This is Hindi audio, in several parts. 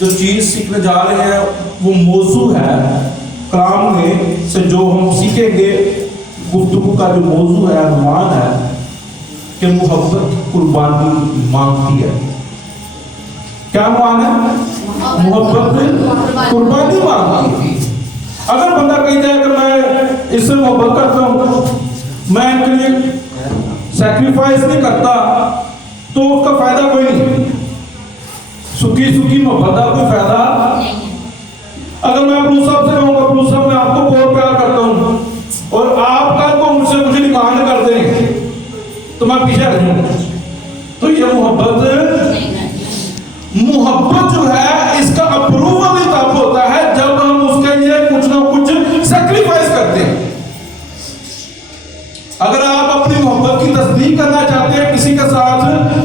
जो चीज़ सीखने जा रहे हैं वो मौजू है कलाम में से जो हम सीखेंगे, गुफ्तगू का जो मौजू है, अनुमान है कि मोहब्बत कुर्बानी मांगती है। क्या अनुमान है? मोहब्बत कुर्बानी मांगती है। अगर बंदा कहता है कि मैं इससे मोहब्बत करता हूँ, मैं इनके लिए सैक्रिफाइस नहीं करता, तो उसका फायदा कोई नहीं। सुखी सुखी मोहब्बत का कोई फायदा नहीं। अगर मैं अब्दुल साहब से कहूँगा, अब्दुल साहब मैं आपको बहुत प्यार करता हूँ और आप कल को मुझसे मुझे डिमांड कर दें तो मैं पीछे हट जाऊंगा, तो ये मोहब्बत जो है इसका अप्रूवल ही तब होता है जब हम उसके लिए कुछ ना कुछ सैक्रिफाइस करते हैं। अगर आप अपनी मोहब्बत की तस्दीक करना चाहते हैं किसी के साथ,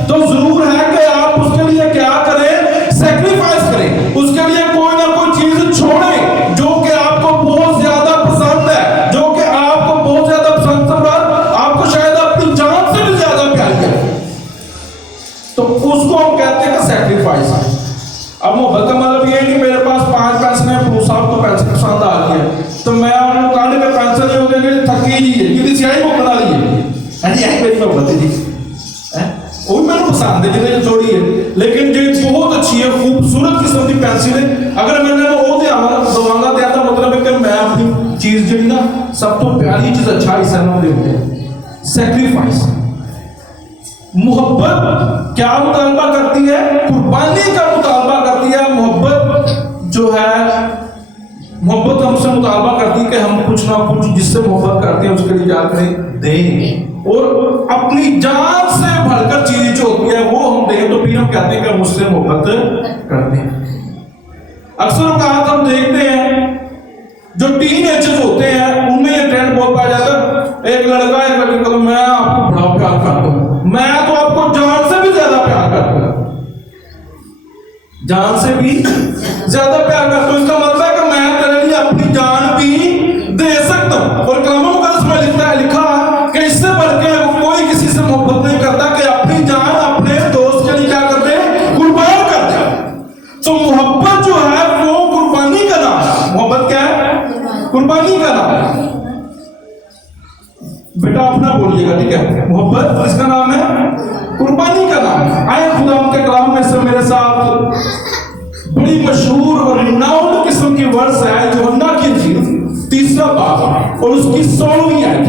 तो जरूर है कि आप उसके लिए क्या करें, सैक्रिफाइस करें, उसके लिए कोई ना कोई चीज छोड़ें जो कि आपको बहुत ज्यादा पसंद है, जो कि आपको बहुत ज्यादा पसंद है, आपको शायद अपनी जान से भी ज्यादा प्यारी है, तो उसको हम कहते हैं सैक्रिफाइस। अब मोहब्बत का मतलब ये नहीं मेरे पास 5 पेंसिल है, पुरुष साहब को पेंसिल पसंद आ गई है तो मैं उनको कांड में पेंसिल ही हो गई, थकी ही है कि स्याही को बना ली है, यही मेरी मोहब्बत है जी, वो भी मैंने पसंद है जिन्हें छोड़ी है, लेकिन जो बहुत अच्छी है, खूबसूरत किस्म की पेंसिल है, अगर मैंने वो दवांगा दिया था, मतलब है कि मैं अपनी चीज जी ना सब तो प्यारी चीज अच्छा हिस्सा ना देते हैं। सैक्रिफाइस मोहब्बत क्या मुतालबा करती है? कुर्बानी का मुतालबा करती है। मोहब्बत जो है, मोहब्बत हमसे मुतालबा करती है कि हम कुछ ना कुछ जिससे मोहब्बत करते हैं उसके लिए क्या करें, दें, और अपनी जान से बढ़कर चीजें जो होती है वो हम दें, तो फिर हम कहते हैं कि हम उससे मोहब्बत करते हैं। अक्सर औकात हम देखते हैं जो टीनेजर्स होते हैं उनमें ये ट्रेंड बहुत पाया जाता है, एक लड़का एक लड़की को मैं आपको बड़ा प्यार करता हूँ, मैं तो आपको जान से भी ज्यादा प्यार करता हूँ, जान से भी ज्यादा प्यार करता हूँ, इसका मतलब है कि मैं तेरे लिए अपनी जान भी दे सकता हूँ। और कलामों का उसमें लिखा कि इससे बढ़ के कोई किसी से मोहब्बत नहीं करता कि अपनी जान अपने दोस्त के लिए क्या कर दे, कुर्बान कर दे। तो मोहब्बत जो है वो कुर्बानी का नाम है। मोहब्बत क्या है? कुर्बानी का नाम है। बेटा अपना बोलिएगा, ठीक है? मोहब्बत किसका नाम है? कुर्बानी का नाम है। आए खुदा के कलाम में से मेरे साथ बड़ी मशहूर और रिनाउंड किस्म की वर्स है यूहन्ना की इंजील 3रा बाब और उसकी 16वीं आयत।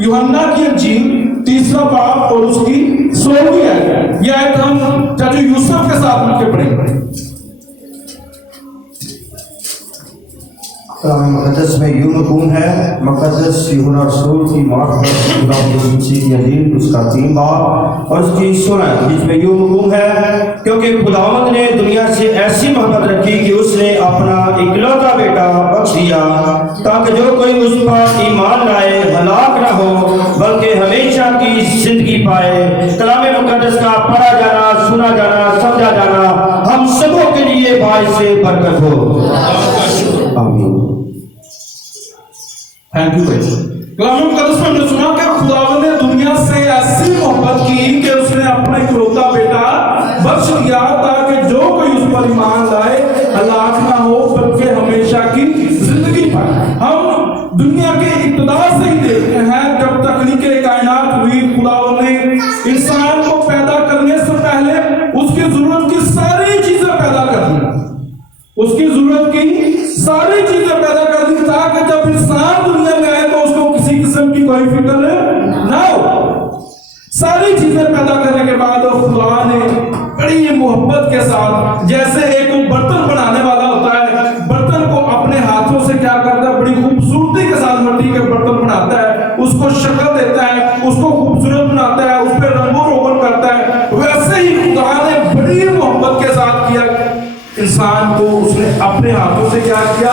यूहन्ना की इंजील 3रा बाब और उसकी 16वीं आयत। यह आयत हम चाचू यूसुफ के साथ मिलकर पढ़ेंगे। मुक़द्दस में यूं हुक्म है, मुक़द्दस यूहन्ना रसूल की मौत पर उसका 3 बाब और उसकी 16, जिसमें यूं हुक्म है, क्योंकि खुदावंद ने दुनिया से ऐसी मोहब्बत रखी कि उसने अपना इकलौता बेटा बख्श दिया, ताकि जो कोई उस पर ईमान लाए हलाक न हो बल्कि हमेशा की जिंदगी पाए। कलाम मुक़द्दस का पढ़ा जाना, सुना जाना, समझा जाना हम सबों के लिए बाइस से बरकत हो। आमीन। थैंक यू भाई। कलाम मुक़द्दस में हमने सुना कि खुदावंद ने दुनिया से ऐसी मोहब्बत की कि उसने अपना इकलौता बेटा बख्श दिया, ताकि जो कोई उस पर ईमान लाए हलाक ना हो बल्कि हमेशा की जिंदगी पाए। हम दुनिया के इब्तिदा से ही देखते हैं, जब तकनीक कायनात हुई, खुदावंद ने इंसान को पैदा करने से पहले उसकी जरूरत की सारी चीजें पैदा कर दी, उसकी जरूरत की सारी चीजें पैदा कर दी, ताकि जब इंसान दुनिया में आए तो उसको किसी किस्म की कोई फिक्र ना हो। सारी चीजें पैदा करने के बाद खुदा ने बड़ी मोहब्बत के साथ, जैसे एक बर्तन बनाने वाला होता है, बर्तन को अपने हाथों से क्या करता है, बड़ी खूबसूरती के साथ मिट्टी के बर्तन बनाता है, उसको शक्ल देता है, उसको खूबसूरत बनाता है, उस पर रंगो रोगन करता है। वैसे ही खुदा ने बड़ी मोहब्बत के साथ किया इंसान को, उसने अपने हाथों से क्या किया,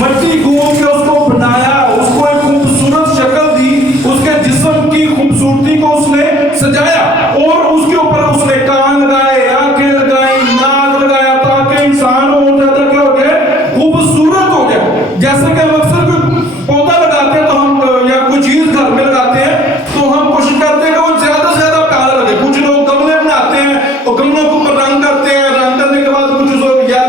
मिट्टी गूंथ के उसको बनाया, उसको एक खूबसूरत शक्ल दी, उसके जिस्म की खूबसूरती को उसने सजाया और उसके ऊपर उसने कान लगाए, आंखें लगाई, नाक लगाया, ताकि इंसान और ज्यादा क्या हो जाए, खूबसूरत हो जाए। जैसे कि हम अक्सर कोई पौधा लगाते हैं तो हम या कोई चीज घर में लगाते हैं तो हम कोशिश करते हैं कि वो ज्यादा से ज्यादा प्यारा लगे। कुछ लोग गमले बनाते हैं और गमलों के ऊपर रंग करते हैं, रंग करने के बाद कुछ लोग या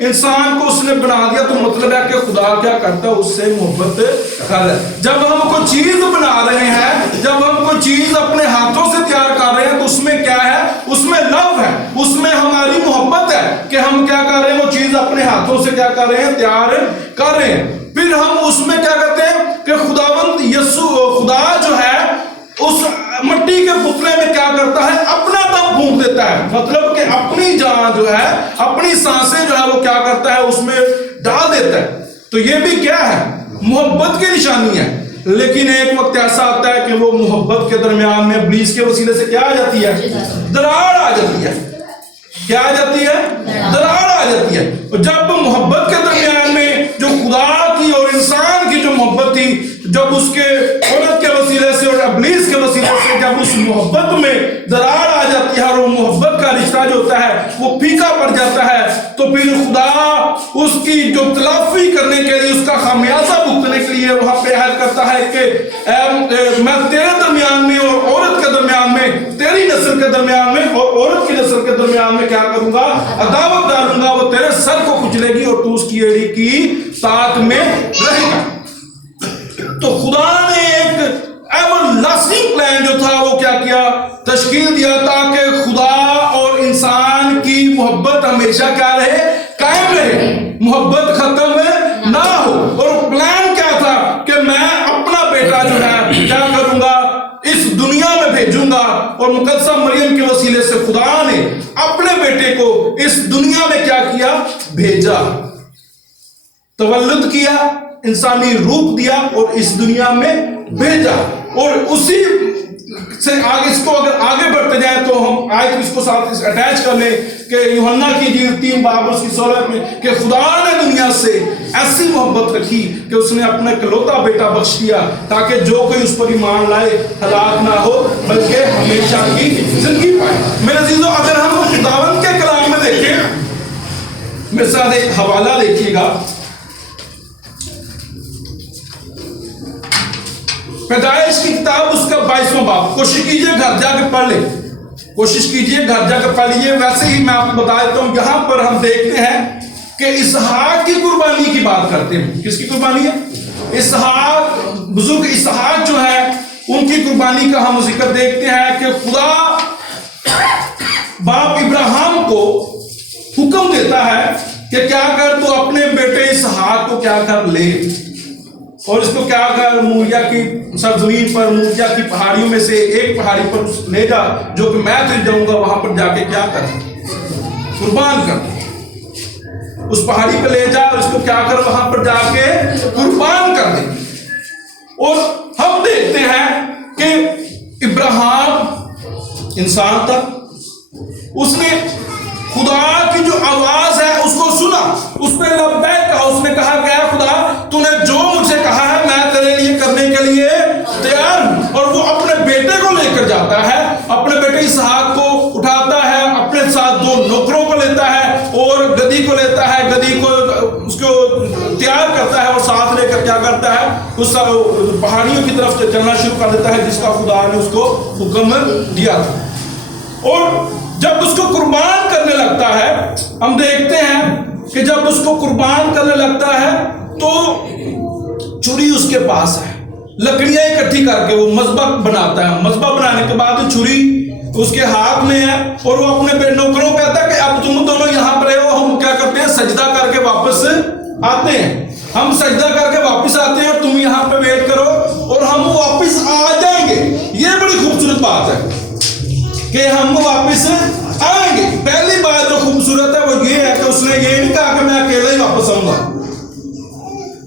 इंसान को उसने बना दिया तो मतलब है कि खुदा क्या करता है, उससे मोहब्बत कर रहा है। जब हम कोई चीज बना रहे हैं, जब हम कोई चीज अपने हाथों से तैयार कर रहे हैं तो उसमें क्या है, उसमें लव है, उसमें हमारी मोहब्बत है कि हम क्या कर रहे हैं, वो चीज अपने हाथों से क्या कर रहे हैं, तैयार कर रहे हैं। फिर हम उसमें क्या करते हैं कि खुदावंद यीशु, खुदा जो है उस मिट्टी के पुतले में क्या करता है, अपना दम फूंक देता है, मतलब कि अपनी जान जो है, अपनी सांसें जो है वो क्या करता है, उसमें डाल देता है। तो ये भी क्या है, मोहब्बत की निशानी है। लेकिन एक वक्त ऐसा आता है कि वो मोहब्बत के दरमियान में इब्लीस के वसीले से क्या आ जाती है, दरार आ जाती है। क्या आ जाती है, दरार आ जाती है। और जब मोहब्बत के दरमियान में जो खुदा की और इंसान की जो मोहब्बत थी, जब उसके औरत के वसीले से और इब्लीस के वसीले से जब उस मोहब्बत में दरार आ जाती है और वो मोहब्बत का रिश्ता जो होता है वो फीका पड़ जाता है, तो फिर खुदा उसकी जो तलाफी करने के लिए, उसका खामियाजा भुगतने के लिए वहां पे अहद करता है कि मैं तेरे दरमियान में और औरत के दरमियान में, तेरी नस्ल के दरमियान में और औरत की नस्ल के दरमियान में क्या करूंगा, अदावत डालूंगा, वो तेरे सर को कुचलेगी और तू उसकी एड़ी की ताक में रहेगा। तो खुदा ने एक एवरलास्टिंग प्लान जो था वो क्या किया, तश्कील दिया ताकि खुदा और इंसान की मोहब्बत हमेशा क्या रहे, कायम रहे, मोहब्बत खत्म ना हो। और प्लान क्या था कि मैं अपना बेटा जो है क्या करूंगा, इस दुनिया में भेजूंगा। और मुकद्दसा मरियम के वसीले से खुदा ने अपने बेटे को इस दुनिया में क्या किया, भेजा, तवल्लुद किया, इंसानी रूप दिया और इस दुनिया में भेजा। और उसी से आगे, इसको अगर आगे बढ़ते जाए तो हम आयत इसको साथ अटैच कर ले कि यूहन्ना की इंजील 3 बाब उसकी 16 में कि खुदा ने दुनिया से ऐसी मोहब्बत रखी कि उसने अपना इकलौता बेटा बख्श दिया ताकि जो कोई उस पर ईमान लाए हलाक ना हो बल्कि हमेशा की जिंदगी पाए। मेरे अजीजों, अगर हम खुदावंद के कलाम में देखें, मेरे साथ एक हवाला देखिएगा, पैदाइश की किताब उसका 22वां बाब, कोशिश कीजिए घर जाकर पढ़ ले, कोशिश कीजिए घर जाकर पढ़ लीजिए। वैसे ही मैं आपको बता देता हूं, यहां पर हम देखते हैं कि इसहाक की कुर्बानी की बात करते हैं। किसकी कुर्बानी है, इसहाक, बुजुर्ग इसहाक जो है उनकी कुर्बानी का हम जिक्र देखते हैं कि खुदा बाप इब्राहिम को हुक्म देता है कि क्या कर, तो अपने बेटे इसहाक को क्या कर ले और इसको क्या कर, मूरिया की सरजमीन पर, मूरिया की पहाड़ियों में से एक पहाड़ी पर ले जा, जो कि मैं तुझे जाऊंगा, वहां पर जाके क्या कर, कुर्बान कर, उस पहाड़ी पर ले जा और इसको क्या कर, वहां पर जाके कुर्बान कर दे। और हम देखते हैं कि इब्राहिम इंसान था, उसने खुदा की जो आवाज है उसको सुना, उसने लब्बैक कहा, उसने कहा क्या खुदा, तूने जो मुझे कहा है मैं तेरे लिए करने के लिए तैयार हूं। और वो अपने बेटे को लेकर जाता है, अपने बेटे इसहाक को उठाता है, अपने साथ 2 नौकरों को लेता है और गदी को लेता है, गदी को उसको तैयार करता है और साथ लेकर क्या करता है, उस पहाड़ियों की तरफ चलना शुरू कर देता है जिसका खुदा ने उसको हुक्म दिया था। और जब उसको कुर्बान करने लगता है, हम देखते हैं कि जब उसको कुर्बान करने लगता है तो छुरी उसके पास है, लकड़ियां इकट्ठी करके वो मज़बा बनाता है, मज़बा बनाने के बाद छुरी उसके हाथ में है और वो अपने नौकरों को कहता है कि अब तुम दोनों यहां पर हो, हम क्या करते हैं, सजदा करके वापस आते हैं, हम सजदा करके वापस आते हैं, तुम यहां पे वेट करो और हम वापस आ जाएंगे। ये बड़ी खूबसूरत बात है कि हम वापस आएंगे। पहली बात जो खूबसूरत है वो ये है कि उसने ये नहीं कहा कि मैं अकेला ही वापस आऊंगा,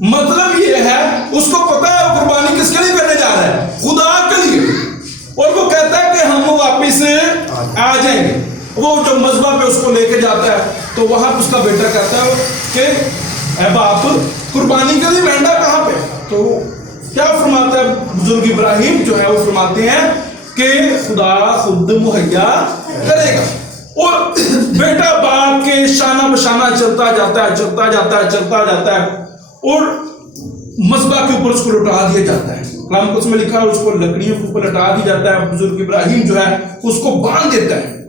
मतलब ये है उसको पता है वो कुर्बानी किसके लिए करने जा रहा है, खुदा के लिए, और वो कहता है कि हम वापस आ जाएंगे। वो जो मज़बा पे उसको लेके जाता है तो वहां पर उसका बेटा कहता है कि बाप कुर्बानी के लिए मेंढा कहां पे, तो क्या फरमाता है बुजुर्ग इब्राहिम जो है वो फरमाते हैं कि खुदा खुद मुहैया करेगा। और बेटा बाप के शाना बशाना चलता जाता है, चलता जाता है, चलता जाता है और मज़बा के ऊपर उसको लौटा दिया जाता है। कलाम उसमें लिखा है उसको लकड़ियों के ऊपर लटा दिया जाता है। बुजुर्ग इब्राहिम जो है उसको बांध देता है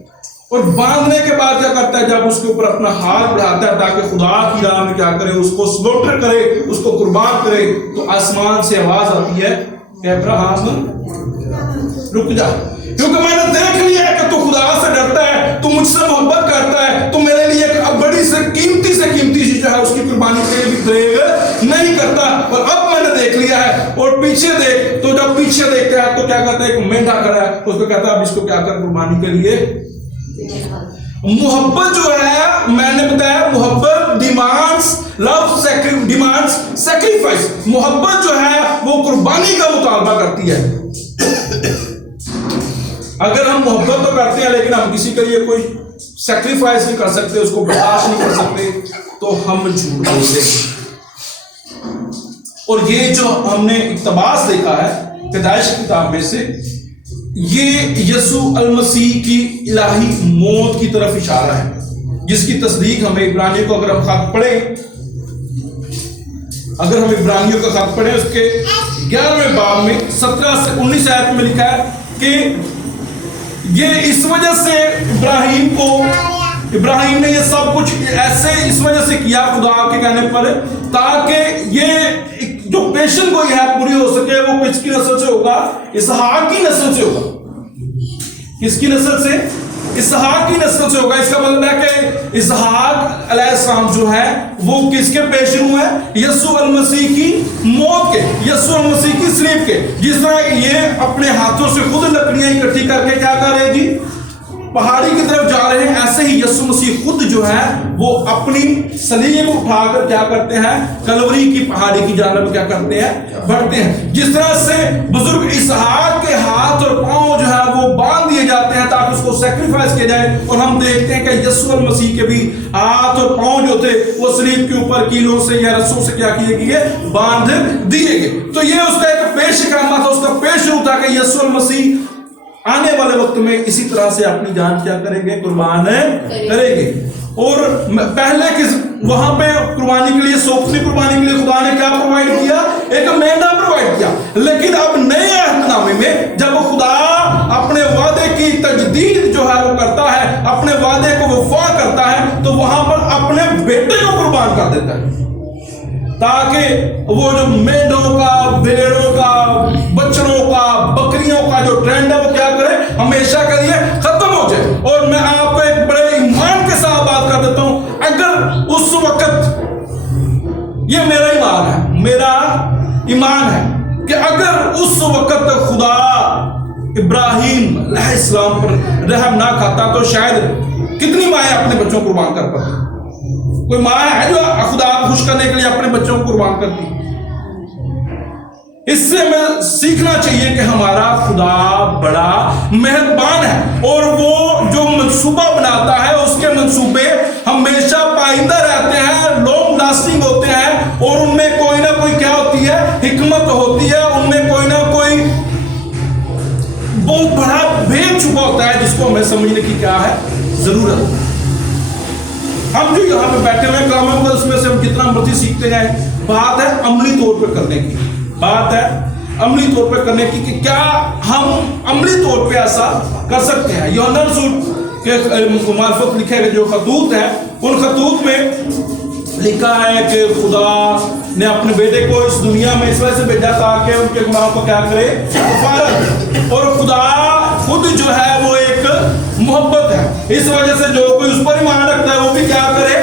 और बांधने के बाद क्या करता है, जब उसके ऊपर अपना हाथ बढ़ाता है ताकि खुदा की राह में क्या करे, उसको स्लॉटर करे, उसको कुर्बान करे, तो आसमान से आवाज आती है कि अब्राहम रुक जा, क्योंकि मैंने देख लिया है कि तू खुदा से डरता है, तू मुझसे मोहब्बत करता है, तू मेरे लिए एक बड़ी से कीमती चीज जो है उसकी कुर्बानी के लिए भी प्रयोग नहीं करता। और अब मैंने देख लिया है। और पीछे देख, तो जब पीछे देखता है तो क्या कहता है, एक मेंढा खड़ा है, उसको कहता है अब इसको क्या कर कुर्बानी के लिए। मोहब्बत जो है, मैंने बताया मोहब्बत डिमांड्स लव, डिमांड्स सैक्रिफाइस। मोहब्बत जो है वो कुर्बानी का मुतालबा करती है। अगर हम मोहब्बत तो करते हैं लेकिन हम किसी के लिए कोई सैक्रिफाइस नहीं कर सकते, उसको बर्दाश्त नहीं कर सकते, तो हम झूठ बोलते हैं। और ये जो हमने इक्तबास देखा है पैदाइश की किताब में से, ये यीशु अल मसीह की इलाही मौत की तरफ इशारा है, जिसकी तस्दीक हमें इब्रानियों को अगर हम खत पढ़ें, इब्रानियों का खत पढ़ें, उसके 11वें बाब में 17 से 19 आयत में लिखा है कि ये इस वजह से इब्राहिम ने ये सब कुछ ऐसे इस वजह से किया खुदा के कहने पर, ताकि ये जो पेशन कोई है पूरी हो सके। वो किसकी नस्ल से होगा? इसहाक की नस्ल से होगा। किसकी नस्ल से? इसहाक की नस्ल से होगा। इसका मतलब है कि इसहाक अलैहिस्सलाम जो है वो किसके पेशरू है? यीशु अल मसीह की मौत के, यीशु अल मसीह की सलीब के। जिस तरह ये अपने हाथों से खुद लकड़ियां इकट्ठी करके क्या कर रहे जी, पहाड़ी की तरफ जा रहे हैं, ऐसे ही यीशु मसीह खुद जो है वो अपनी सलीब उठाकर क्या करते हैं, कलवरी की पहाड़ी की जानब क्या करते हैं, बढ़ते हैं। जिस तरह से बुजुर्ग इसहाक के हाथ और पांव जो है वो बांध दिए जाते हैं ताकि उसको सैक्रिफाइस किया जाए, और हम देखते हैं कि यीशु अल मसीह के भी हाथ और पांव जो थे वो सलीब के ऊपर कीलों से या रस्सों से क्या किए गए, बांध दिए गए। तो ये उसका एक पेश करामा था, उसका पेश रूप था कि यीशु अल मसीह आने वाले वक्त में इसी तरह से अपनी जान क्या करेंगे, कुर्बान करेंगे। और पहले किस वहां पे कुर्बानी के लिए, सोखती कुर्बानी के लिए खुदा ने क्या प्रोवाइड किया, एक मेंढा प्रोवाइड किया। लेकिन अब नए अहदनामे में जब खुदा अपने वादे की तजदीद जो है वो करता है, अपने वादे को वफा करता है, तो वहां पर अपने बेटे को कुर्बान कर देता है, ताकि वो जो मेंढों का, भेड़ों का, बच्चों का, बकरियों का जो ट्रेंड है वो क्या करे, हमेशा के लिए खत्म हो जाए। और मैं आपको एक बड़े ईमान के साथ बात कर देता हूं, अगर उस वक्त, ये मेरा ईमान है कि अगर उस वक्त खुदा इब्राहिम अलैहिस्सलाम पर रहम ना खाता तो शायद कितनी माएं अपने बच्चों को कुर्बान कर पाती। कोई माँ है जो खुदा को खुश करने के लिए अपने बच्चों को कुर्बान करती? इससे हमें सीखना चाहिए कि हमारा खुदा बड़ा मेहरबान है, और वो जो मंसूबा बनाता है उसके मंसूबे हमेशा पाइंदा रहते हैं, लॉन्ग लास्टिंग होते हैं, और उनमें कोई ना कोई क्या होती है, हिकमत होती है, उनमें कोई ना कोई बहुत बड़ा भेद छुपा होता है जिसको हमें समझने की क्या है, जरूरत है। हम जो यहाँ पे बैठे हुए काम है उसमें से हम जितना मर्जी सीखते जाए, बात है अमली तौर पे करने की, बात है अमली तौर पे करने की, कि क्या हम अमली तौर पे ऐसा कर सकते हैं। यूहन्ना रसूल के मार्फत लिखे गए जो खतूत है, उन खतूत में लिखा है कि खुदा ने अपने बेटे को इस दुनिया में इस वजह से भेजा ताकि उनके गुनाहों को क्या करे, कफारत। और खुदा खुद जो है वो एक मोहब्बत है, इस वजह से जो कोई उस पर ईमान रखता है वो भी क्या करे,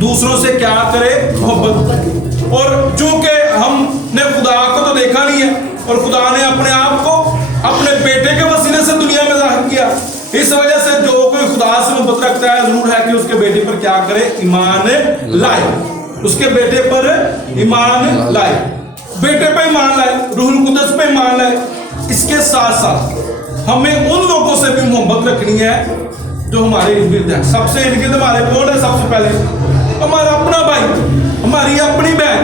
दूसरों से क्या करे, मोहब्बत। और चूंकि हमने खुदा को तो देखा नहीं है, और खुदा ने अपने आप को अपने बेटे के वसीले से दुनिया में जाहिर किया, इस वजह से जो कोई खुदा से मोहब्बत रखता है जरूर है कि उसके बेटे पर क्या करे, ईमान लाए, उसके बेटे पर ईमान लाए, बेटे पे ईमान लाए, रूहुल कुद्दस पे ईमान लाए। इसके साथ साथ हमें उन लोगों से भी मोहब्बत रखनी है जो हमारे इर्द गिर्द है। सबसे इर्द गिर्द हमारे कौन है? सबसे पहले हमारा अपना भाई, हमारी अपनी बहन,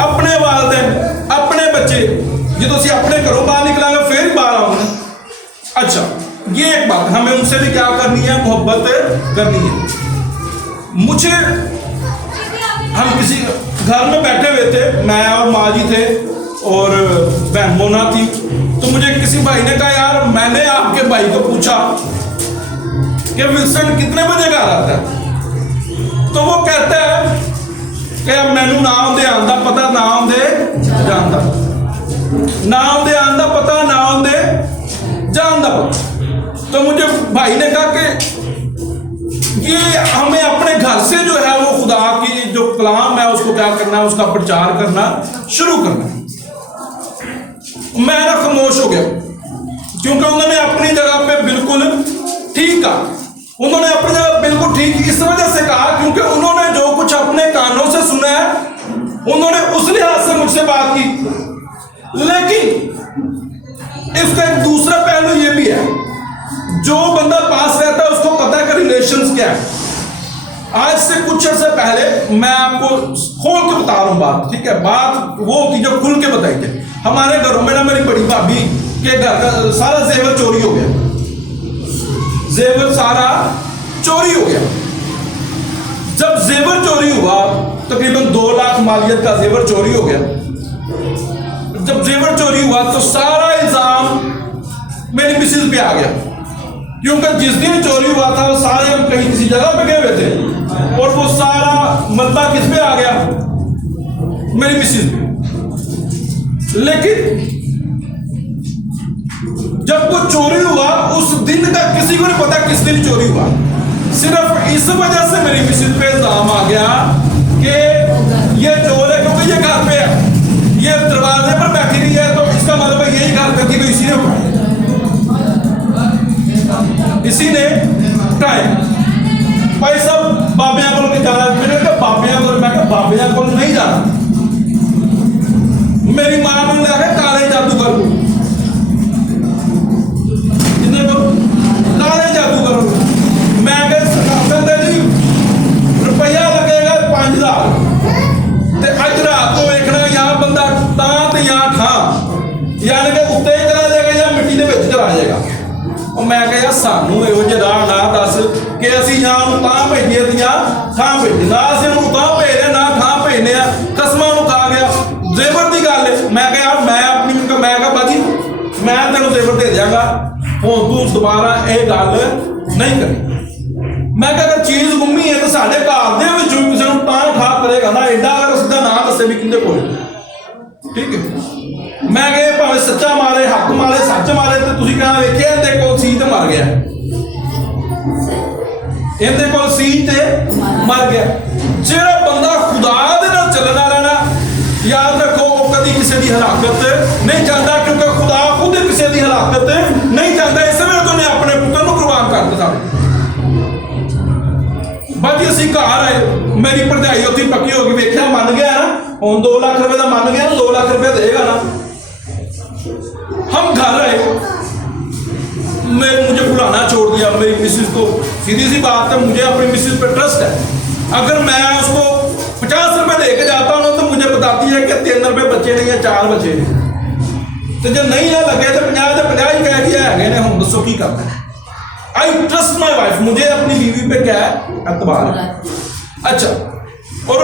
अपने वालिदैन, अपने बच्चे। जो तो अपने घरों बाहर निकलांगे फिर ही बाहर आऊंगा। अच्छा, ये एक बात, हमें उनसे भी क्या करनी है, मोहब्बत करनी है। मुझे, हम किसी घर में बैठे हुए थे, मैं और माँ जी थे और बहन मोना थी, तो मुझे किसी भाई ने कहा, यार मैंने आपके भाई को पूछा कि विल्सन कितने बजे घर आता है, तो वो कहता है कि मैनू ना आंदे आंदा पता ना आंदे जानदा, ना आंदे आंदा पता ना आंदे जानदा पता। तो मुझे भाई ने कहा कि ये हमें अपने घर से जो है वो खुदा की जो कलाम है उसको क्या करना है, उसका प्रचार करना शुरू करना है। मैं ना खामोश हो गया, क्योंकि उन्होंने अपनी जगह पे बिल्कुल ठीक कहा। उन्होंने अपनी जगह बिल्कुल ठीक इस वजह से कहा क्योंकि उन्होंने जो कुछ अपने कानों से सुना है उन्होंने उस लिहाज से मुझसे बात की। लेकिन इसका एक दूसरा पहलू ये भी है, जो बंदा पास रहता है उसको पता है कि रिलेशंस क्या है। आज से कुछ अर्से पहले मैं आपको खोल के बता रहा हूं बात, ठीक है। बात वो थी जो खुल के बताई थी। हमारे घरों में ना मेरी बड़ी भाभी के घर का सारा जेवर चोरी हो गया, जेवर सारा चोरी हो गया। जब जेवर चोरी हुआ, तकरीबन 2 लाख मालियत का जेवर चोरी हो गया। जब जेवर चोरी हुआ तो सारा इल्जाम मेरी मिसेज पे आ गया, क्योंकि जिस दिन चोरी हुआ था वो सारे हम कहीं किसी जगह पे गए हुए थे, और वो सारा मलबा किस पे आ गया, मेरी मिसेज पे। लेकिन जब वो चोरी हुआ उस दिन का किसी को नहीं पता किस दिन चोरी हुआ। सिर्फ इस वजह से मेरी मिसेज पे इल्जाम आ गया कि ये चोर है, क्योंकि ये घर पे है, ये दरवाजे पर बैठी रही है, तो इसका मतलब है यही घर पे थी, तो इसी ने उठाया, इसी ने उठाया। भाई साहब बाबिया को जाना, मैंने कहा बाबिया को, मैं कहा बाबिया को नहीं जाना। मेरी मां ने कहा काले जादूगर को, काले जादूगर। मैं कहता जी रुपया लगेगा 5000 ते अज रात को वेखना यहाँ बंदा तां ते यहाँ थां, यानी कि उत्ते चला जाएगा या मिट्टी दे विच चला जाएगा। और मैं कहा यार सानू इहो जिहा राह ना दस कि असीं या उहनूं तां भेजीए ते या थां भेजीए, ना असीं उहनूं तां भेजदे ना थां भेजने आ, कसमां नूं खा गया। जेवर की गल है, मैं कहा यार मैं अपनी, मैं कहा बाजी मैं तेनों जेवर दे दियांगा, हुण तूं दोबारा ये गल नहीं करी। मैं कहा अगर चीज गुम्मी है तो साडे घर दे विचों किसी नूं तां ठा करेगा ना, एडा अगर सीधा ना दसे भी किंदे कोल, ठीक है। मैं कहा भावें सच्चा मारे, हक मारे, सच मारे, तो तुसीं कहना वेखिया इहदे कोल सी ते मर गया, इहदे कोल सी ते मर गया। जिहड़ा बंदा खुदा दे नाल चलना रहना, याद रखो वो कभी किसी की हलाकत नहीं चाहता, क्योंकि खुदा खुद किसी की हलाकत नहीं चाहता। इस वे तो अपने पुत्र को कुर्बान कर दिता। बाकी असीं घर आए, मेरी भरजाई उत्थे पक्की हो गई, वेख्या मन गया ना, हुण 2 लाख रुपए का मन गया, 2 लाख रुपया देगा ना। हम घर आए, मुझे बुलाना छोड़ दिया मेरी मिसेज को। सीधी सी बात है, मुझे अपनी मिसेज पे ट्रस्ट है। अगर मैं उसको 50 रुपए दे के जाता हूँ तो मुझे बताती है कि 3 रुपए बचे नहीं है, 4 बचे नहीं। तो जब नहीं ना लगे तो 50 ही कह दिया है, हम दसो की करता है। आई ट्रस्ट माई वाइफ, मुझे अपनी बीवी पे क्या है एतबार है। अच्छा, और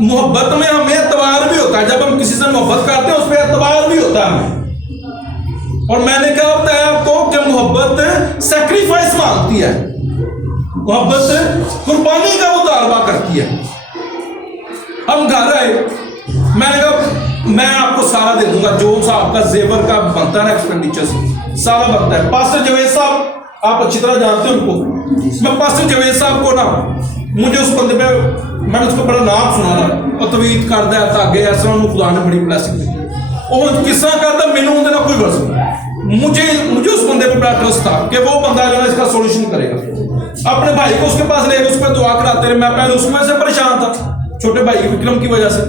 मोहब्बत में हमें एतबार भी होता है, जब हम किसी से मोहब्बत करते हैं उस पर एतबार भी होता है हमें। और मैंने क्या बताया आपको कि मोहब्बत सैक्रिफाइस मांगती है, मोहब्बत कुर्बानी का मुतालबा करती है। हम घर आए, मैंने कहा मैं आपको सारा दे दूंगा, जो सा आपका जेवर का बनता है ना एक्सपेंडिचर सारा बनता है। पास्टर जवेद साहब आप अच्छी तरह जानते हैं उनको, मैं पास्टर जवेद साहब को ना, मुझे उस बंदे पे मैंने उसको बड़ा नाम सुना ना, और तवीत करता है तागे ऐसा खुदा ने बड़ी ब्लेसिंग दी। और किस तरह करता मैंने उनके ना कोई वर्ष, मुझे उस बंदे पे बड़ा ट्रस्ट था कि वो बंदा जो है इसका सोल्यूशन करेगा। अपने भाई को उसके पास लेकर उस पर दुआ कराते रहे। मैं पहले उसमें से परेशान था, छोटे भाई के विक्रम की वजह से।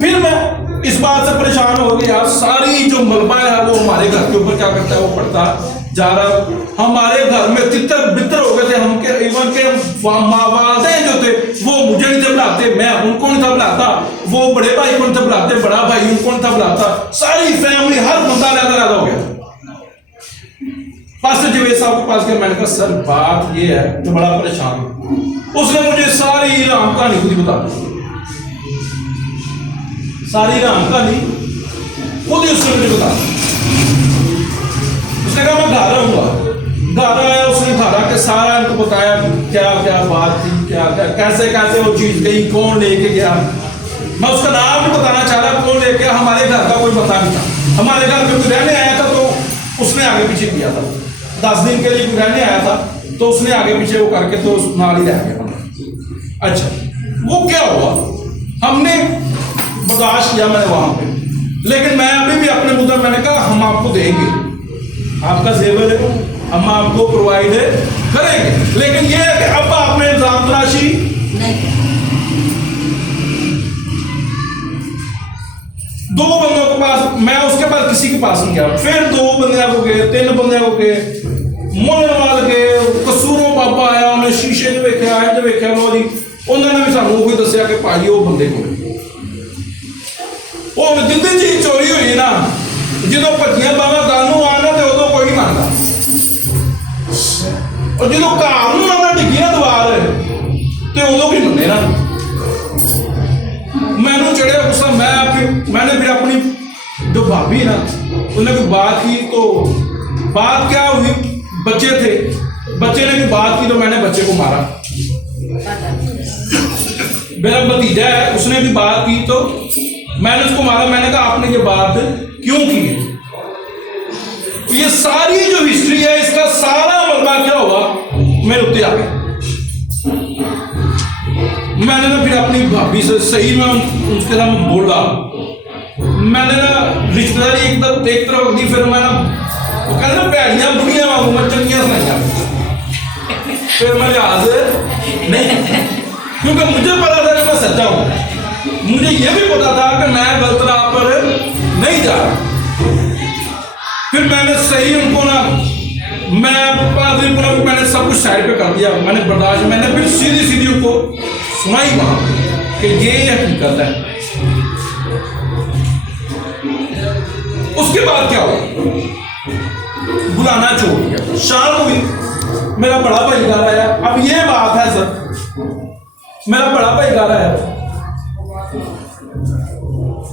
फिर मैं इस बात से परेशान हो गया, यार सारी जो मलबा है वो हमारे घर के ऊपर क्या करता है, वो पड़ता जा रहा। हमारे घर में तितर बितर हो गए थे, हम के इवन के वालदे जो थे वो मुझे नहीं थे बुलाते, मैं उनको नहीं था बुलाता, वो बड़े भाई को नहीं था बुलाते, बड़ा भाई उनको नहीं था बुलाता, सारी फैमिली हर बंदा अलग अलग हो गया। पास्टर जवेद साहब के पास गया, मैंने कहा सर बात ये है तो बड़ा परेशान। उसने मुझे सारी राम कहानी खुद ही बता दी, सारी राम कहानी खुद ही उसने मुझे बता दी। उसने कहा मैं घर रहूंगा, घर आया, उसने घर आके सारा इनको बताया क्या क्या बात थी, क्या क्या कैसे कैसे वो चीज गई, कौन लेके गया। मैं उसका नाम भी बताना चाह रहा, कौन लेके गया, हमारे घर का कोई पता नहीं था। हमारे घर में कोई रहने आया था तो उसने आगे पीछे किया था, 10 दिन के लिए कोई रहने आया था तो उसने आगे पीछे वो करके तो नाल ही रह गया। अच्छा, वो क्या हुआ, हमने बर्दाश्त किया मैंने वहां पे, लेकिन मैं अभी भी अपने मुद्दा, मैंने कहा हम आपको देंगे, आपका जेवर है, हम आपको प्रोवाइड करेंगे, लेकिन ये है कि अब आपने इल्जाम तराशी दो बंदों के पास, मैं उसके पास किसी के पास नहीं गया, फिर 2 बंदे को गए, 3 बंदे को गए, मोलेवाल गए, कसूरों बाबा आया, उन्हें शीशे च वेख्या, इंज वेख्या, लो जी उन्होंने भी सानू कोई दसिया कि भाई वो बंदे को जिंदी चीज चोरी हुई ना, जो भज्जियां बाबा गानू आना तो उदों कोई नहीं मानता, और जो घर डिगी ना दीवार तो उदों भी मने ना। मैनू चढ़िया गुस्सा, मैंने फिर अपनी जो भाभी ना उन्होंने कोई बात की, तो बात क्या हुई, बच्चे थे, बच्चे ने भी बात की तो मैंने बच्चे को मारा। मेरा भतीजा है, उसने भी बात की तो मैंने उसको मारा। मैंने कहा आपने ये बात क्यों की है? ये सारी जो हिस्ट्री है, इसका सारा मलबा क्या हुआ मेरे उत्ते आ गया। मैंने ना फिर अपनी भाभी से सही में उसके साथ बोला, मैंने ना रिश्तेदारी एक तरफ दी, फिर मैं ना वो कहते ना भैड़ियां बुढ़ियां वांगू मैं चंगियां सुनाइया, फिर मैं लिहाज नहीं, क्योंकि मुझे पता था कि मैं सच्चा हूं, मुझे यह भी पता था कि मैं गलत राह पर नहीं जा रहा। फिर मैंने सही उनको ना, मैंने सब कुछ साइड पे कर दिया, मैंने बर्दाश्त, मैंने फिर सीधी सीधी उनको सुनाई वहां कि ये हकीकत है। उसके बाद क्या हुआ, बुलाना छोड़ दिया, शाम हुई, मेरा बड़ा भाई घर आया। अब ये बात है सर, मेरा बड़ा भाई घर आया,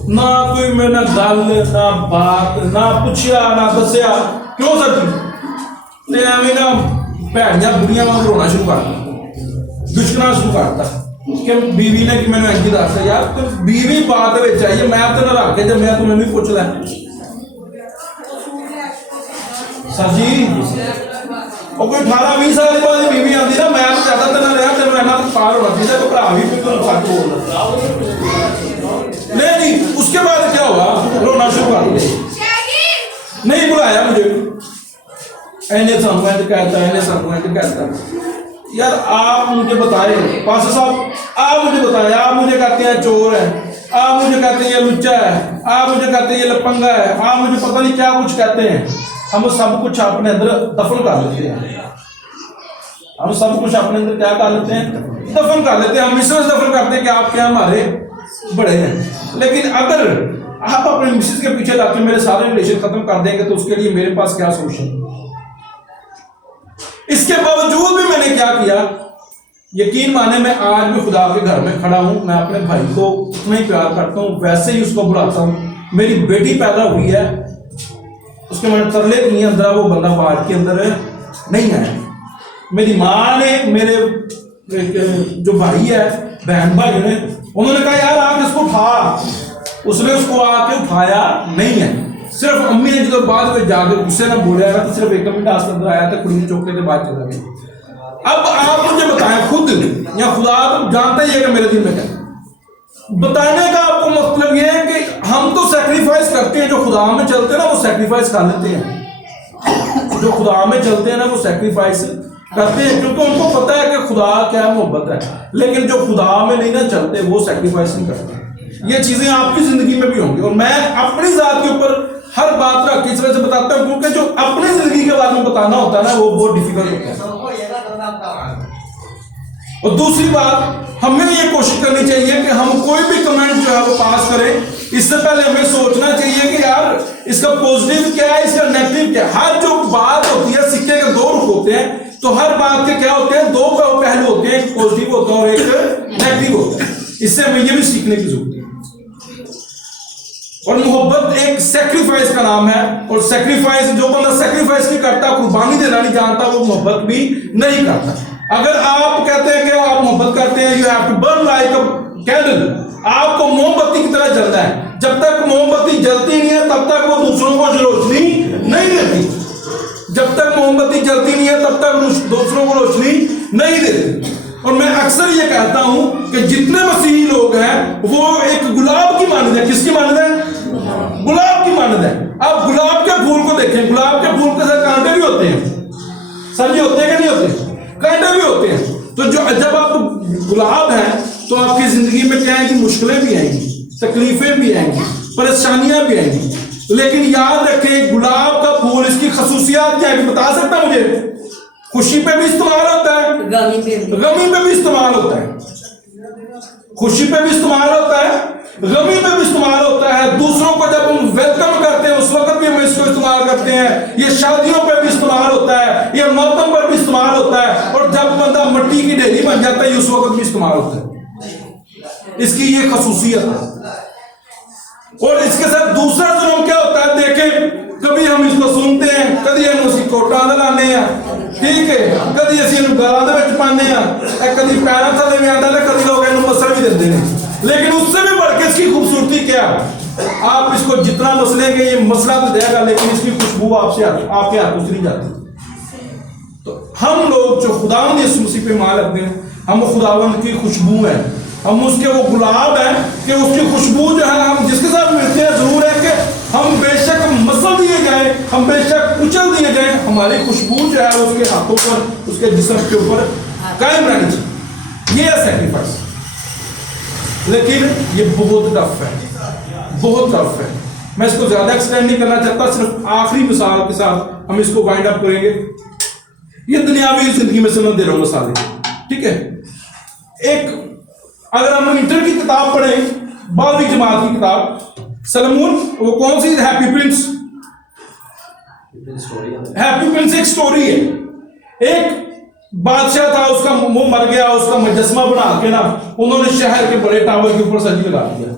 ना कोई मेरा गल ना बात ना पूछया ना दसिया, क्यों सर जी, एवं ना भैड़ियां बुढ़ियां वांग रोना शुरू कर दिया, दुश्मना शुरू करता कि बीवी ने कि मैंने अंकी दस यार, तो बीवी बात आई है, मैं तो ना रख के जब मैं तुम्हें भी पूछ लै सर जी, और कोई 18-20 साल के बाद बीवी आती ना, मैं तो ज्यादा तेना रहा, तेन रहना पार होना चाहिए, तो भरा भी तुम सच बोलना नहीं। उसके बाद क्या हुआ, रोना शुरू कर दिया, नहीं बुलाया मुझे, इन्हें समझ कहता, इन्हें समझ कहता। यार आप मुझे बताए पास्टर साहब, आप मुझे बताए, आप मुझे कहते हैं चोर है, आप मुझे कहते हैं ये लुच्चा है, आप मुझे कहते हैं ये लपंगा है, आप मुझे पता नहीं क्या कुछ कहते हैं। हम सब कुछ अपने अंदर दफन कर लेते हैं, हम सब कुछ अपने अंदर क्या कर लेते हैं, दफन कर लेते हैं। हम इसलिए दफन करते हैं कि आप क्या हमारे बड़े हैं, लेकिन अगर आप अपने मिसेस के पीछे जाके मेरे सारे रिलेशन खत्म कर देंगे तो उसके लिए मेरे पास क्या सोल्यूशन। इसके बावजूद भी मैंने क्या किया, यकीन माने मैं आज भी खुदा के घर में खड़ा हूं, मैं अपने भाई को उतना ही प्यार करता हूं, वैसे ही उसको बुलाता हूं। मेरी बेटी पैदा हुई है, उसके मैंने तरले किए अंदर, वो बंदा बाढ़ के अंदर नहीं आया। मेरी माँ ने, मेरे जो भाई है, बहन भाई ने, उन्होंने कहा यार आप इसको उठा, उसने उसको आके उठाया नहीं है। सिर्फ अम्मी ने जो बाद में जाके गुस्से ना बोला तो सिर्फ 1 मिनट अंदर आया था, कुड़ी चौके के बाद चला गया। अब आप मुझे बताएं खुद, या खुदा तो जानते ही है कि मेरे दिल में क्या बताने का आपको मतलब यह है कि हम तो सैक्रिफाइस करते हैं, जो खुदा में चलते हैं ना वो सैक्रिफाइस कर लेते हैं, जो खुदा में चलते हैं ना वो सैक्रिफाइस करते हैं, क्योंकि उनको पता है कि खुदा क्या मोहब्बत है। लेकिन जो खुदा में नहीं ना चलते वो सैक्रिफाइस नहीं करते। ये चीजें आपकी जिंदगी में भी होंगी, और मैं अपनी जात के ऊपर हर बात रख इस वजह से बताता हूं क्योंकि जो अपनी जिंदगी के बारे में बताना होता है ना वो बहुत डिफिकल्ट होता है। और दूसरी बात, हमें ये कोशिश करनी चाहिए कि हम कोई भी कमेंट जो है वो पास करें, इससे पहले हमें सोचना चाहिए कि यार इसका पॉजिटिव क्या है, इसका नेगेटिव क्या है। हर जो बात होती है सिक्के के 2 रुख होते हैं, तो हर बात के क्या होते हैं, 2 पहलू होते हैं, एक पॉजिटिव होता है और एक नेगेटिव होता है। इससे हमें ये भी सीखने की जरूरत है। और मोहब्बत एक सेक्रीफाइस का नाम है, और सेक्रीफाइस, जो बंदा सेक्रीफाइस नहीं करता, कुर्बानी देना नहीं जानता, वो मोहब्बत भी नहीं करता। अगर आप कहते हैं कि आप मोहब्बत करते हैं, you have to burn like a candle, आपको मोमबत्ती की तरह जलना है। जब तक मोमबत्ती जलती नहीं है तब तक वो दूसरों को रोशनी नहीं देती। जब तक मोमबत्ती जलती नहीं है तब तक दूसरों को रोशनी नहीं देती। और मैं अक्सर ये कहता हूं कि जितने मसीही लोग हैं वो एक गुलाब की मानद है। किसकी मानद है? गुलाब की मानद है। आप गुलाब के फूल को देखें, गुलाब के फूल के साथ कांटे भी होते हैं, समझे? होते हैं कि नहीं होते? कांटे भी होते हैं। तो जब आप गुलाब हैं तो आपकी जिंदगी में क्या है कि मुश्किलें भी आएंगी, तकलीफें भी आएंगी, परेशानियां भी आएंगी, लेकिन याद रखें गुलाब का फूल, इसकी खसूसियात क्या है बता सकता मुझे? खुशी पे भी इस्तेमाल होता है, गमी पे भी इस्तेमाल होता है, खुशी पे भी इस्तेमाल होता है, गमी पे भी इस्तेमाल होता है। दूसरों को जब हम वेलकम करते हैं उस वक्त भी हम इसको इस्तेमाल करते हैं। ये शादियों पे भी इस्तेमाल होता है, ये मौतम पर भी इस्तेमाल होता है, और जब बंदा मिट्टी की ढेरी बन जाता है उस वक्त भी इस्तेमाल होता है। इसकी ये खसूसियत है। और इसके साथ दूसरा जुर्म क्या होता है देखें, कभी हम इसको सुनते हैं, कभी हम उसकी कोटा लाने हैं, ठीक है, कभी ਅਸੀਂ ਇਹਨੂੰ ਗਾਲਾਂ ਦੇ ਵਿੱਚ ਪਾਉਂਦੇ ਆ, कभी पैरों थले में आता है, कभी लोग ਇਹਨੂੰ मसल भी देते हैं। लेकिन उससे भी बढ़ के इसकी खूबसूरती क्या है, आप इसको जितना मसलेंगे ये मसला तो देगा, लेकिन इसकी खुशबू आपसे आपके हाथों से नहीं जाती। तो हम लोग जो खुदावंद यीशु मसीह पे ईमान रखते हैं, हम खुदावंद की खुशबू है, हम उसके वो गुलाब है कि उसकी खुशबू जो है हम जिसके साथ मिलते हैं, जरूर है कि हम बेशक मसल दिए जाए, हम बेशक कुचल दिए जाए, हमारी खुशबू जो है उसके हाथों पर, उसके जिस्म के ऊपर कायम रहनी चाहिए। ये है सैक्रिफाइस। लेकिन ये बहुत टफ है, बहुत टफ है। मैं इसको ज्यादा एक्सटेंड नहीं करना चाहता, सिर्फ आखिरी मिसाल के साथ हम इसको वाइंड अप करेंगे। ये दुनियावी जिंदगी में से मैं दे रहा हूं मिसालें, ठीक है। एक अगर हम इंटर की किताब पढ़ें, 12वीं जमात की किताब, सलमून, वो कौन सी? Happy prince. हैप्पी प्रिंस एक स्टोरी है। एक बादशाह था, उसका मुंह मर गया, उसका मुजस्मा बना के ना उन्होंने शहर के बड़े टावर के ऊपर सजी लगा दिया।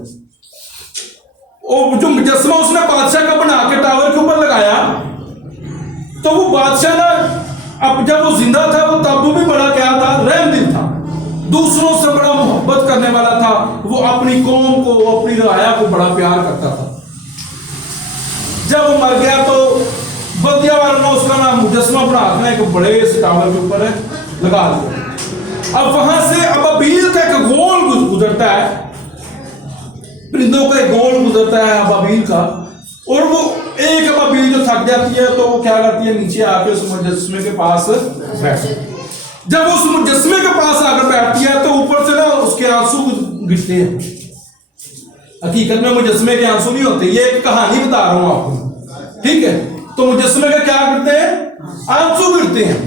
और जो मुजस्मा उसने बादशाह का बना के टावर के ऊपर लगाया, तो वो बादशाह ना, अब जब वो जिंदा था वो तब भी बड़ा क्या था? रहमदिल था, दूसरों से बड़ा मोहब्बत करने वाला था। वो अपनी कौम को, अपनी राया को बड़ा प्यार करता था। जब वो मर गया तो बल्दिया वालों ने उसका नाम मुजस्मा बना के एक बड़े से टावर के ऊपर लगा दिया। अब वहां से अबाबील का एक गोल गुजरता है, परिंदों का एक गोल गुजरता है अबाबील का, और वो एक अबाबील जो थक जाती है तो वो क्या करती है, नीचे आके उस मुजस्मे के पास बैठती है। जब उस मुजस्मे के पास आकर बैठती है तो ऊपर से ना उसके आंसू गिरते हैं। हकीकत में मुजस्मे के आंसू नहीं होते, ये एक कहानी बता रहा हूं आपको, ठीक है। तो मुजस्मे का क्या गिरते हैं? आंसू गिरते हैं।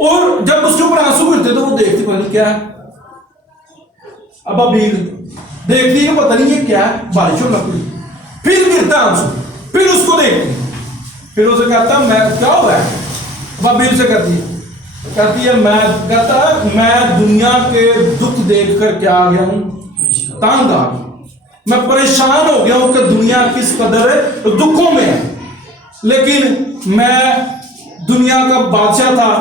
और जब उसके ऊपर आंसू गिरते तो वो देखती पता नहीं क्या है। अबाबील देखती है, पता नहीं ये क्या है, बारिश होने लगी, फिर गिरता आंसू, फिर उसको देखती, फिर उसे कहता मैं क्या हुआ है? अबाबील से कहती है मैं दुनिया के दुख देखकर क्या आ गया हूं, तंग आ गया, मैं परेशान हो गया हूं कि दुनिया किस कदर दुखों में है। लेकिन मैं दुनिया का बादशाह था,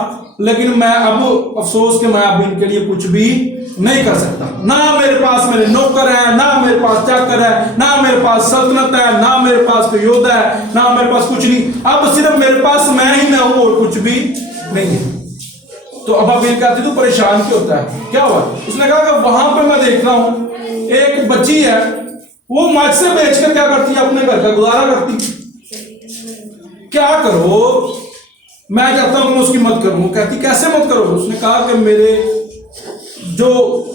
लेकिन मैं अब अफसोस कि मैं अब इनके लिए कुछ भी नहीं कर सकता। ना मेरे पास मेरे नौकर है, ना मेरे पास चाकर है, ना मेरे पास सल्तनत है, ना मेरे पास कोई योद्धा है, ना मेरे पास कुछ नहीं। अब सिर्फ मेरे पास मैं ही मैं हूं और कुछ भी नहीं है। तो अबाबील कहती तू परेशान क्यों होता है, क्या हुआ? उसने कहा कि वहां पर मैं देख रहा हूं एक बच्ची है, वो मछ से बेचकर क्या करती है, अपने घर का गुजारा करती। क्या करो, मैं चाहता हूं मैं उसकी मदद करूं। कहती कैसे मदद करो? उसने कहा कि मेरे जो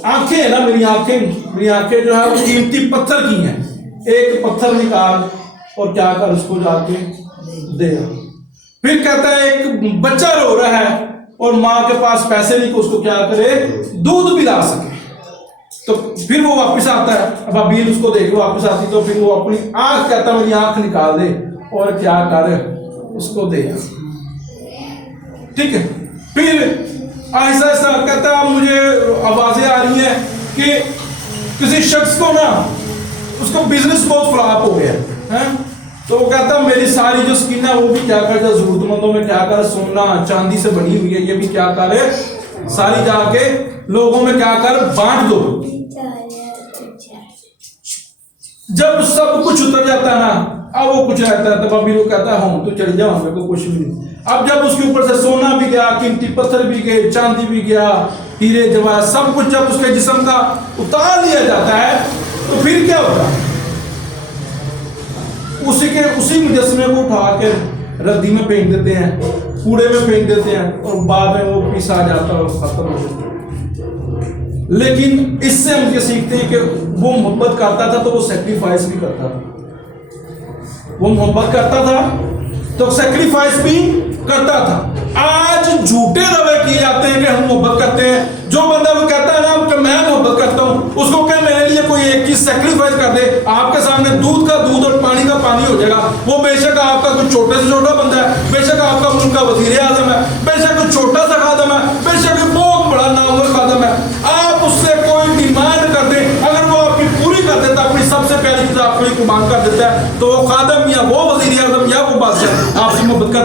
आंखें है ना, मेरी आंखें जो है वो कीमती पत्थर की हैं, एक पत्थर निकाल और क्या कर उसको जाके दे। फिर कहता है एक बच्चा रो रहा है और माँ के पास पैसे नहीं कि उसको क्या करे, दूध पिला सके। तो फिर वो वापस आता है, अबाबील उसको देख वापस आती, तो फिर वो अपनी आंख, कहता मेरी आंख निकाल दे और क्या कर उसको दे, ठीक है। फिर ऐसा ऐसा कहता मुझे आवाजें आ रही हैं कि किसी शख्स को ना उसका बिजनेस बहुत फ्लॉप हो गया है। तो वो कहता मेरी सारी जो स्किन है वो भी क्या कर, जरूरतमंदों में क्या कर, सोना चांदी से बनी हुई है, ये भी क्या करे, सारी जाके लोगों में क्या कर, बांट दो। जब सब कुछ उतर जाता है ना, अब वो कुछ रहता है, तब अभी वो कहता है हम तो चढ़ जाओ, मेरे को कुछ भी नहीं। अब जब उसके ऊपर से सोना भी गया, कीमती पत्थर भी गए, चांदी भी गया, हीरे जवाहर सब कुछ जब उसके जिस्म का उतार लिया जाता है, तो फिर क्या होता है, उसी मुजस्मे को उठा के रद्दी में फेंक देते हैं, कूड़े में फेंक देते हैं, और बाद में वो पिसा जाता है और खत्म हो जाता है। लेकिन इससे हम ये सीखते हैं कि वो मोहब्बत करता था तो वो सेक्रीफाइस भी करता था। वो मोहब्बत करता था तो सेक्रीफाइस भी करता था। आज झूठे दावे किए जाते हैं कि हम मोहब्बत करते हैं। जो बंदा वो कहता है ना कि मैं मोहब्बत करता हूं, उसको क्या मेरे लिए कोई एक चीज सेक्रीफाइस कर दे, आपके सामने दूध का दूध और पानी का पानी हो जाएगा। वो बेशक आपका कुछ छोटे से छोटा बंदा है, बेशक आपका मुल्क का वजीर आजम है, बेशक कुछ छोटा सा खादम है, बेशक बहुत बड़ा नामवर खादम है, आप उससे कोई डिमांड कर दे, अगर वो आपकी पूरी कर देता, अपनी सबसे प्यारी चीज आपको कुर्बान कर देता है, तो वो खादम या वो वजीर आजम या वो बादशाह आपसे मोहब्बत कर